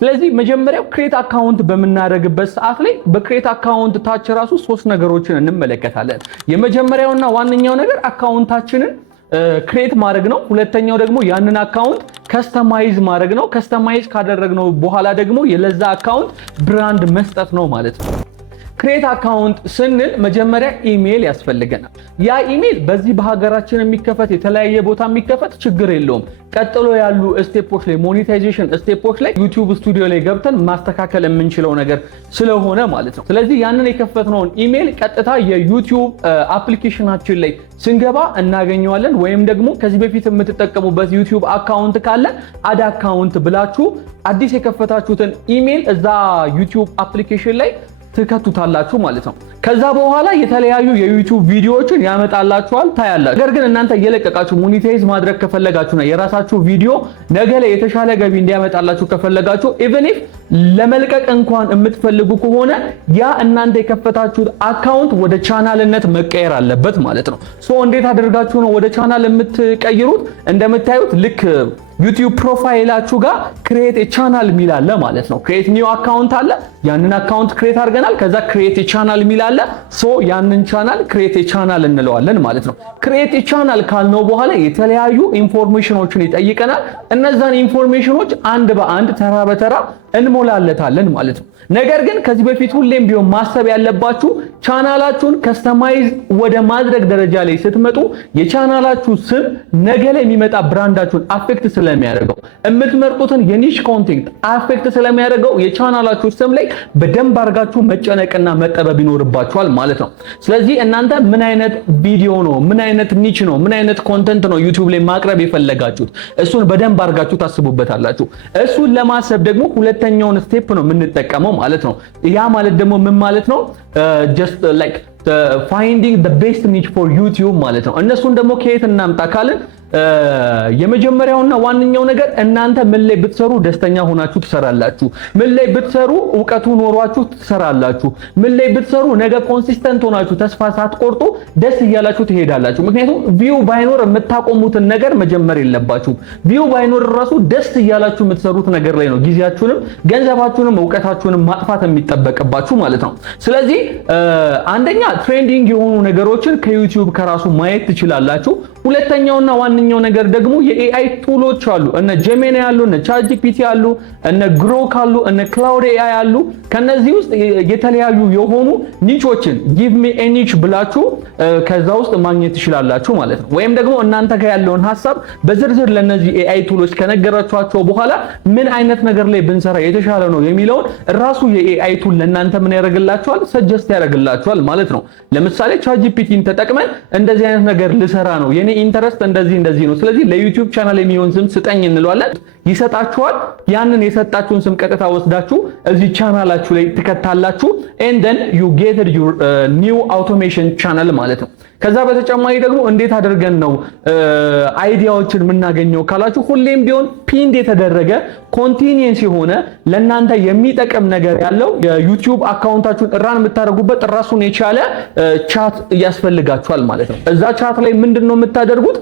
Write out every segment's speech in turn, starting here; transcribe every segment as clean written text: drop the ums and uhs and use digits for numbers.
ስለዚህ መጀመሪያው ክሬት አካውንት በመናደርግበት ሰዓት ላይ በክሬት አካውንት ታች ራሱ 3 ነገሮችን እንመለከታለን። የመጀመሪያውና ዋነኛው ነገር አካውንታችንን ክሬት ማድረግ ነው። ሁለተኛው ደግሞ ያንን አካውንት ከስተማይዝ ማድረግ ነው። ከስተማይዝ ካደረግነው በኋላ ደግሞ ለዛ አካውንት ብራንድ መስጠት ነው ማለት ነው። ክሬት አካውንት ስንል መጀመሪያ ኢሜል ያስፈልገናል። ያ ኢሜል በዚህ በሀገራችን የሚከፈት የተለያየ ቦታ የሚከፈት ችግር የለውም። ቀጥሎ ያሉ ስቴፖች ላይ ሞኔታይዜሽን ስቴፖች ላይ ዩቲዩብ ስቱዲዮ ላይ ገብተን ማስተካከል የምንችለው ነገር ስለሆነ ማለት ነው። ስለዚህ ያንን የከፈትነውን ኢሜል ቀጥታ የዩቲዩብ አፕሊኬሽናችን ላይ ስንገባ እናገኘዋለን። ወይም ደግሞ ከዚህ በፊት የምትጠቀሙበት ዩቲዩብ አካውንት ካለ አድ አካውንት ብላችሁ አዲስ የከፈታችሁትን ኢሜል እዛ ዩቲዩብ አፕሊኬሽን ላይ ትከቱታላችሁ ማለት ነው። ከዛ በኋላ የተለያዩ የዩቲዩብ ቪዲዮዎችን ያመጣላችኋል ታያላችሁ። ነገር ግን እናንተ እየለቀቃችሁ ሞኔታይዝ ማድረግ ከፈለጋችሁና የራሳችሁ ቪዲዮ ነገ ላይ የተሻለ ገቢ እንዲያመጣላችሁ ከፈለጋችሁ ኢቭን ኢፍ ለመልቀቅ እንኳን የምትፈልጉ ከሆነ ያ እናንተ የከፈታችሁት አካውንት ወደ ቻናልነት መቀየር አለበት ማለት ነው። ሶ እንዴት አድርጋችሁ ነው ወደ ቻናል የምትቀይሩት? እንደምታዩት ልክ ዩቲዩብ ፕሮፋይላችሁ ጋር ክሬት ቻናል ሚል አለ ማለት ነው። ክሬት ኒው አካውንት አለ። ያንን አካውንት ክሬት አድርገናል። ከዛ ክሬት ቻናል ሚል አለ። ሶ ያንን ቻናል ክሬት ቻናል እንለዋለን ማለት ነው። ክሬት ቻናል ካልነው በኋላ የተለያዩ ኢንፎርሜሽኖችን ይጠይቀናል። እነዛን ኢንፎርሜሽኖች አንድ በአንድ ተራ በተራ እንሞላለታለን ማለት ነው። ነገር ግን ከዚህ በፊት ሁሌም ቢሆን ማሰብ ያለባችሁ ቻናላችሁን ከስተማይዝ ወደ ማድረግ ደረጃ ላይ ስትመጡ የቻናላችሁ ስም ነገ ላይ የሚመጣ ብራንዳችሁን አፌክት ስለሚያደርገው የምትመርጡትን የኒሽ ኮንቴንት አፌክት ስለሚያደርገው የቻናላችሁ ስም ላይ በደንብ አድርጋችሁ መጨነቅና መጠበብ ይኖርባችኋል ማለት ነው። ስለዚህ እናንተ ምን አይነት ቪዲዮ ነው፣ ምን አይነት ኒች ነው፣ ምን አይነት ኮንቴንት ነው ዩቲዩብ ላይ ማቅረብ የፈለጋችሁት እሱን በደንብ አድርጋችሁ ታስቡበታላችሁ። እሱን ለማሰብ ደግሞ ሁለተኛውን ስቴፕ ነው የምንጠቀመው ማለት ነው። ያ ማለት ደግሞ ምን ማለት ነው? just like finding the best niche for YouTube ማለት ነው። እነሱን ደግሞ ከየት እናምጣ ካልን የመጀመሪያውና ዋነኛው ነገር እናንተ ምን ላይ ብትሰሩ ደስተኛ ሆናችሁ ትሰራላችሁ። ምን ላይ ብትሰሩ ዕውቀቱ ኖሯችሁ ትሰራላችሁ። ምን ላይ ብትሰሩ ነገ ኮንሲስተንት ሆናችሁ ተስፋ ሳትቆርጡ ደስ እያላችሁ ትሄዳላችሁ። ምክንያቱም ቪው ባይኖር የምታቆሙትን ነገር መጀመር የለባችሁም። ቪው ባይኖር ራሱ ደስ እያላችሁ የምትሰሩት ነገር ላይ ነው ጊዜያችሁንም ገንዘባችሁንም ዕውቀታችሁንም ማጥፋት የሚጠበቅባችሁ ማለት ነው። ስለዚህ አንደኛ ትሬንዲንግ የሆኑ ነገሮችን ከዩቲዩብ ከራሱ ማየት ትችላላችሁ። ሁለተኛውና ዋነኛው ነገር ደግሞ የኤአይ ቱሎች አሉ። እነ ጀሚኒ አሉ፣ እነ ቻትጂፒቲ አሉ፣ እነ ግሮክ አሉ፣ እነ ክላውድ ኤአይ አሉ። ከነዚህ ውስጥ የተለያዩ የሆኑ ኒቾችን ጊቭ ሚ ኤ ኒች ብላችሁ ከዛ ውስጥ ማግኘት ትችላላችሁ ማለት ነው። ወይም ደግሞ እናንተ ጋር ያለውን ሐሳብ በዝርዝር ለነዚህ ኤአይ ቱሎች ከነገራችኋቸው በኋላ ምን አይነት ነገር ላይ ብንሰራ የተሻለ ነው የሚለውን ራሱ የኤአይ ቱል ለእናንተ ምን ያደርግላችኋል? ሰጀስት ያደርግላችኋል ማለት ነው። ለምሳሌ ቻትጂፒቲን ተጠቅመን እንደዚህ አይነት ነገር ልሰራ ነው የኔ ኢንተረስት እንደዚህ ነው፣ ስለዚህ ለዩቲዩብ ቻናል የሚሆን ስም ስጠኝ እንለዋለን። ይሰጣችኋል። ያንን የሰጣችሁን ስም ቀጥታ ወስዳችሁ እዚህ ቻናላችሁ ላይ ትከታላችሁ and then you get your new automation channel ማለት ነው። ከዛ በተጨማሪ ደግሞ እንዴት አድርገን ነው አይዲያዎችን የምናገኘው ካላችሁ ሁሌም ቢሆን ፒንድ የተደረገ ኮንቲኒየንስ የሆነ ለእናንተ የሚጠቅም ነገር ያለው የዩቲዩብ አካውንታችሁን ራን የምታደርጉበት ራሱን የቻለ ቻት ያስፈልጋችኋል ማለት ነው። እዛ ቻት ላይ ምንድነው የምታደርጉት?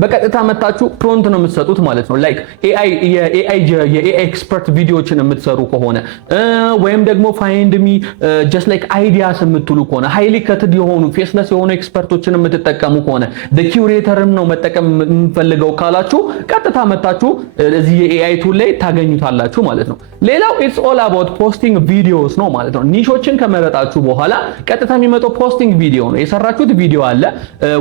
በቀጥታ መታችሁ ፕሮንት ነው የምትሰጡት ማለት ነው። ላይክ የኤአይ ኤክስፐርት ቪዲዮዎችን የምትሰሩ ከሆነ ወይም ደግሞ ፋይንድ ሚ ጀስት ላይክ አይዲያስ የምትሉ ከሆነ ሃይሊ ከትድ የሆኑ ፌስለስ የሆኑ ኤክስፐርቶችን የምትጠቀሙ ከሆነ ኪውሬተርም ነው መጠቀም የምፈልገው ካላችሁ ቀጥታ መታችሁ እዚህ የኤአይ ቱል ላይ ታገኙታላችሁ ማለት ነው። ሌላው ኢትስ ኦል አባውት ፖስቲንግ ቪዲዮስ ነው ማለት ነው። ኒሾችን ከመረጣችሁ በኋላ ቀጥታ የሚመጣው ፖስቲንግ ቪዲዮ ነው። የሰራችሁት ቪዲዮ አለ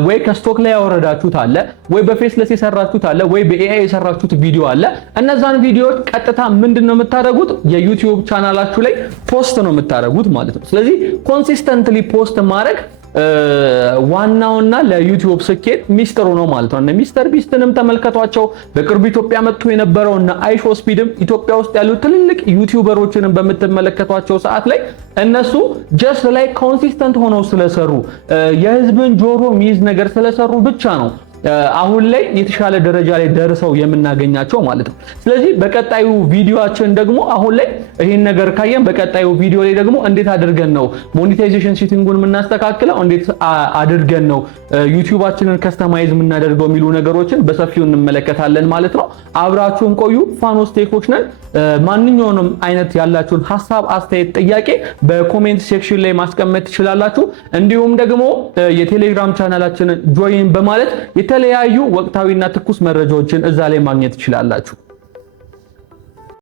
ወይ ከስቶክ ላይ ያወረዳችሁት አለ ወይ በፌስለስ የሰራችሁት አለ ወይ በኤአይ የሰራችሁት ቪዲዮ አለ። እነዛን ቪዲዮዎች ቀጥታ ምንድነው የምታደርጉት? የዩቲዩብ ቻናላችሁ ላይ ፖስት ነው የምታደርጉት ማለት ነው። ስለዚህ ኮንሲስተንትሊ ፖስት ማድረግ ዋናውና ለዩቲዩብ ስኬት ሚስጥሩ ነው ማለት ነው። እነ ሚስተር ቢስትንም ተመልከቷቸው። በቅርቡ ኢትዮጵያ መጥቶ የነበረውና አይሾ ስፒድም ኢትዮጵያ ውስጥ ያሉ ትልልቅ ዩቲዩበሮችንም በምትመለከቷቸው ሰዓት ላይ እነሱ ጀስት ላይ ኮንሲስተንት ሆነው ስለሰሩ የህዝብን ጆሮ የሚይዝ ነገር ስለሰሩ ብቻ ነው አሁን ላይ የተሻለ ደረጃ ላይ ደርሰው የምናገኛቸው ማለት ነው። ስለዚህ በቀጣዩ ቪዲዮአችን ደግሞ አሁን ላይ ይሄን ነገር ካየን በቀጣዩ ቪዲዮ ላይ ደግሞ እንዴት አድርገን ነው ሞኔታይዜሽን ሴቲንጉን የምናስተካክለው፣ እንዴት አድርገን ነው ዩቲዩባችንን ከስተማይዝ የምናደርገው የሚሉ ነገሮችን በሰፊው እንመለከታለን ማለት ነው። አብራችሁን ቆዩ። ፋኖስ ቴኮች ነን። ማንኛውንም አይነት ያላችሁን ሐሳብ፣ አስተያየት፣ ጥያቄ በኮሜንት ሴክሽን ላይ ማስቀመጥ ትችላላችሁ። እንዲሁም ደግሞ የቴሌግራም ቻናላችንን ጆይን በማለት የተለያዩ ወቅታዊና ትኩስ መረጃዎችን እዛ ላይ ማግኘት ትችላላችሁ።